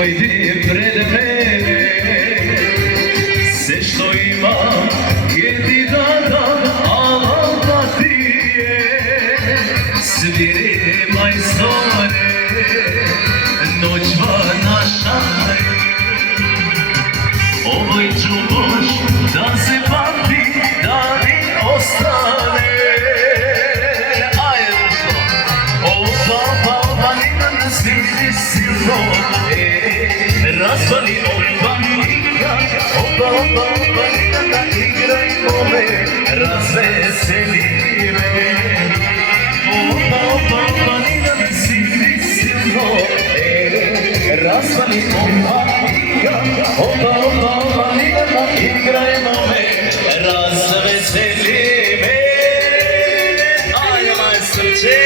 dojdi pred mene, sve što imam je ti dana, a da ti je. Sviri majstore, noćva naša je, ovoj ću bož da se pamti, da mi ostane. Ajde što, opa, nina nas vidi silno, razvali opa, nina da igrajmo me, razveseli me. Opa, nina nas vidi silno, razvali opa, nina da igrajmo me, razveseli me. Ajde, moje srce.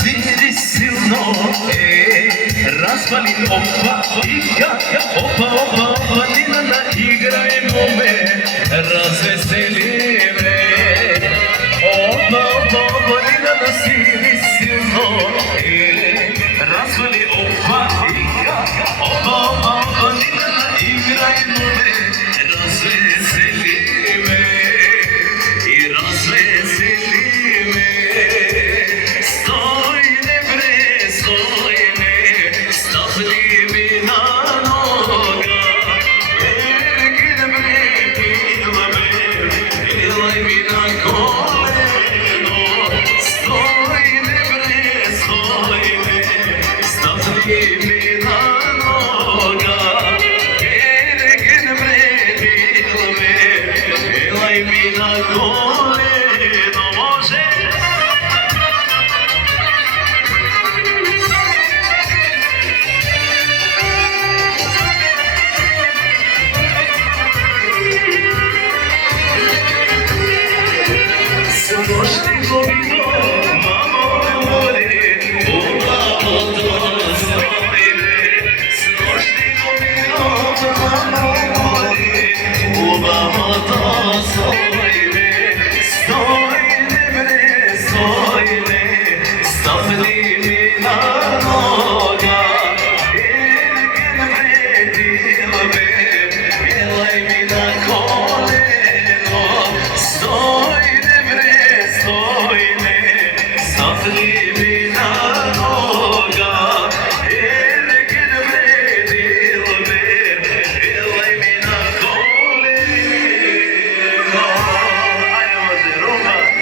Sviri silno, razvali opa, nina da igrajmo me, razveseli me. Opa, nina da sviri silno, razvali opa, nina da igrajmo me, razveseli me i razveseli me. Mina